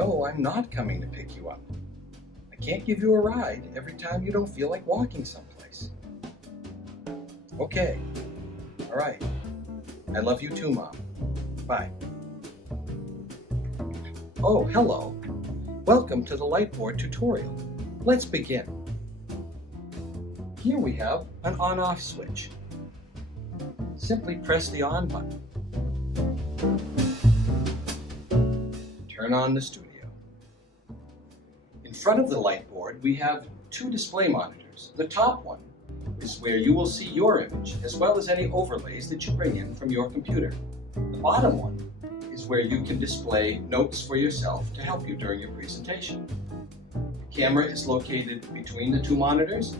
No, I'm not coming to pick you up. I can't give you a ride every time you don't feel like walking someplace. Okay. All right. I love you too, Mom. Bye. Oh, hello. Welcome to the Lightboard tutorial. Let's begin. Here we have an on-off switch. Simply press the on button. Turn on the studio. In front of the Lightboard, we have two display monitors. The top one is where you will see your image, as well as any overlays that you bring in from your computer. The bottom one is where you can display notes for yourself to help you during your presentation. The camera is located between the two monitors.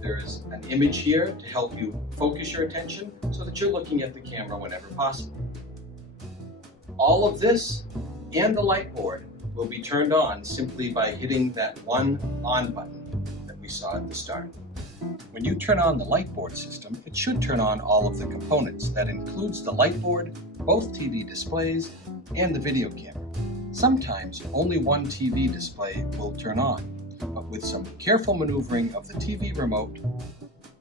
There is an image here to help you focus your attention so that you're looking at the camera whenever possible. All of this and the Lightboard will be turned on simply by hitting that one on button that we saw at the start. When you turn on the Lightboard system, it should turn on all of the components. That includes the Lightboard, both TV displays, and the video camera. Sometimes only one TV display will turn on, but with some careful maneuvering of the TV remote,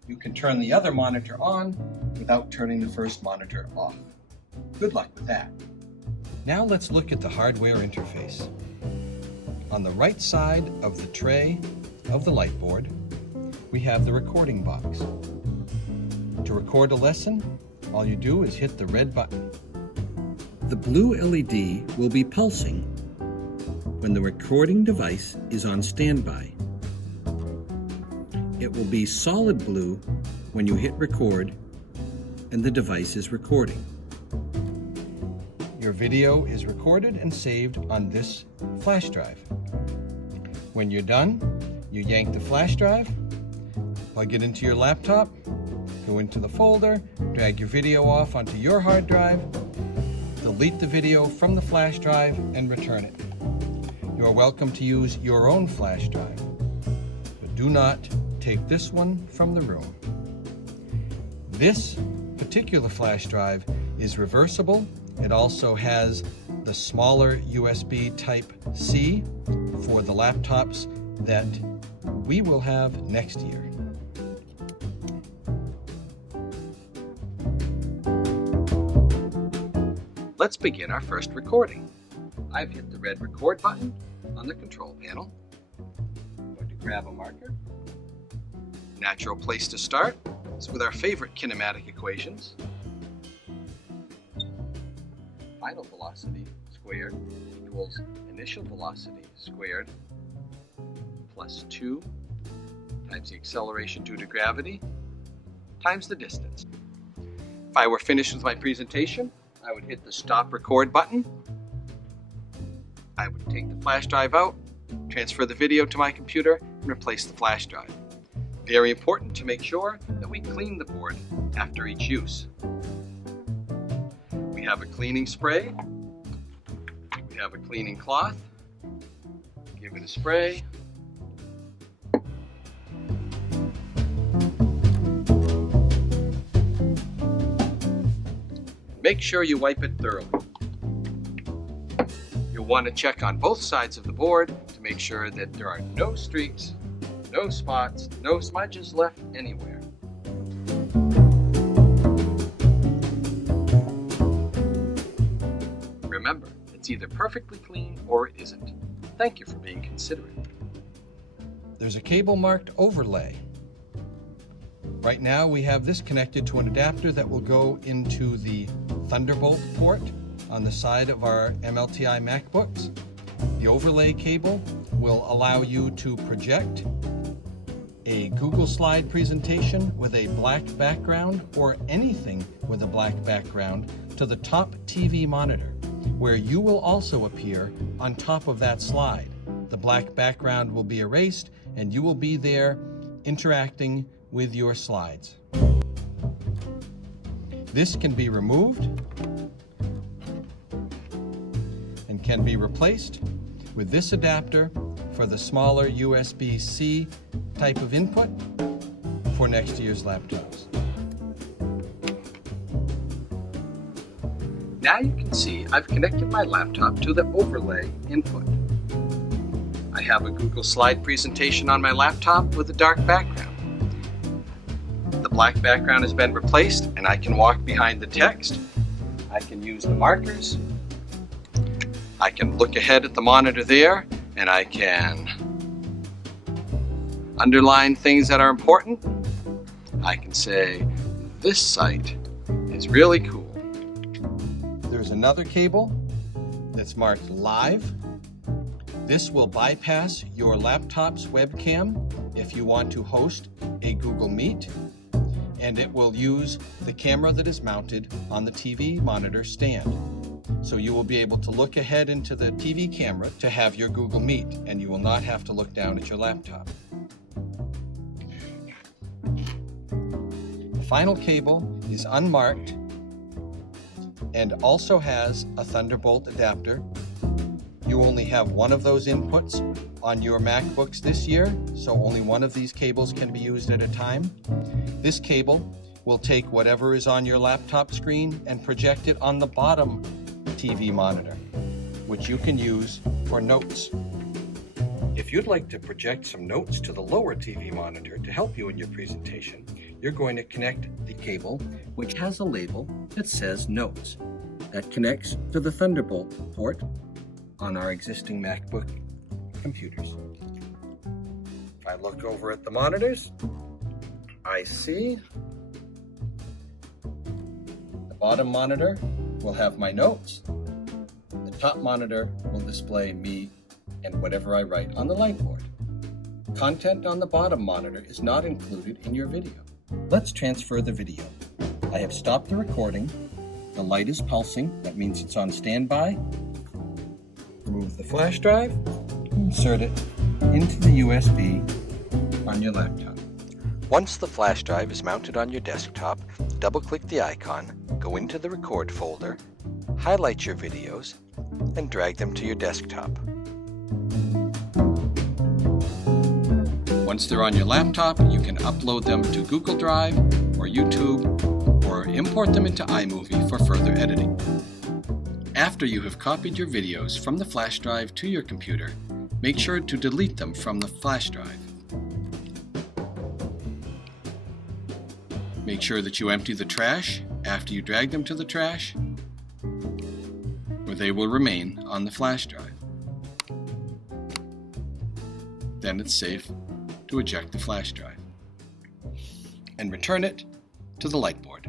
you can turn the other monitor on without turning the first monitor off. Good luck with that. Now let's look at the hardware interface. On the right side of the tray of the Lightboard, we have the recording box. To record a lesson, all you do is hit the red button. The blue LED will be pulsing when the recording device is on standby. It will be solid blue when you hit record and the device is recording. Your video is recorded and saved on this flash drive. When you're done, you yank the flash drive, plug it into your laptop, go into the folder, drag your video off onto your hard drive, delete the video from the flash drive, and return it. You are welcome to use your own flash drive, but do not take this one from the room. This particular flash drive is reversible. It also has the smaller USB Type-C for the laptops that we will have next year. Let's begin our first recording. I've hit the red record button on the control panel. I'm going to grab a marker. Natural place to start is with our favorite kinematic equations. Final velocity squared equals initial velocity squared plus 2 times the acceleration due to gravity times the distance. If I were finished with my presentation, I would hit the stop record button. I would take the flash drive out, transfer the video to my computer, and replace the flash drive. Very important to make sure that we clean the board after each use. We have a cleaning spray. We have a cleaning cloth. Give it a spray. Make sure you wipe it thoroughly. You'll want to check on both sides of the board to make sure that there are no streaks, no spots, no smudges left anywhere. Remember, it's either perfectly clean or it isn't. Thank you for being considerate. There's a cable marked overlay. Right now we have this connected to an adapter that will go into the Thunderbolt port on the side of our MLTI MacBooks. The overlay cable will allow you to project a Google slide presentation with a black background or anything with a black background to the top TV monitor, where you will also appear on top of that slide. The black background will be erased and you will be there interacting with your slides. This can be removed and can be replaced with this adapter for the smaller USB-C type of input for next year's laptops. Now you can see I've connected my laptop to the overlay input. I have a Google slide presentation on my laptop with a dark background. The black background has been replaced and I can walk behind the text. I can use the markers. I can look ahead at the monitor there and I can underline things that are important. I can say, this site is really cool. There's another cable that's marked live. This will bypass your laptop's webcam if you want to host a Google Meet, and it will use the camera that is mounted on the TV monitor stand. So you will be able to look ahead into the TV camera to have your Google Meet, and you will not have to look down at your laptop. The final cable is unmarked and also has a Thunderbolt adapter. You only have one of those inputs on your MacBooks this year, so only one of these cables can be used at a time. This cable will take whatever is on your laptop screen and project it on the bottom TV monitor, which you can use for notes. If you'd like to project some notes to the lower TV monitor to help you in your presentation, you're going to connect the cable, which has a label that says Notes. That connects to the Thunderbolt port on our existing MacBook computers. If I look over at the monitors, I see the bottom monitor will have my notes. The top monitor will display me and whatever I write on the Lightboard. Content on the bottom monitor is not included in your video. Let's transfer the video. I have stopped the recording. The light is pulsing. That means it's on standby. Remove the flash drive. Insert it into the USB on your laptop. Once the flash drive is mounted on your desktop, double-click the icon, go into the Record folder, highlight your videos, and drag them to your desktop. Once they're on your laptop, you can upload them to Google Drive or YouTube or import them into iMovie for further editing. After you have copied your videos from the flash drive to your computer, make sure to delete them from the flash drive. Make sure that you empty the trash after you drag them to the trash, or they will remain on the flash drive. Then it's safe to eject the flash drive and return it to the Lightboard.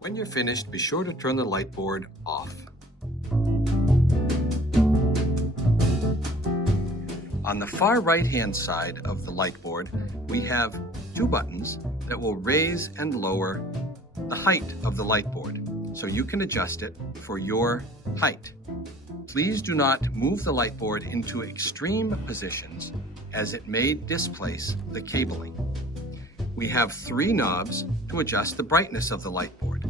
When you're finished, be sure to turn the Lightboard off. On the far right-hand side of the Lightboard, we have two buttons that will raise and lower the height of the Lightboard, so you can adjust it for your height. Please do not move the Lightboard into extreme positions, as it may displace the cabling. We have three knobs to adjust the brightness of the Lightboard.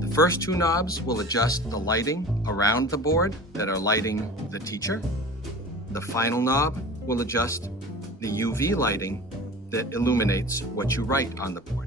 The first two knobs will adjust the lighting around the board that are lighting the teacher. The final knob will adjust the UV lighting that illuminates what you write on the board.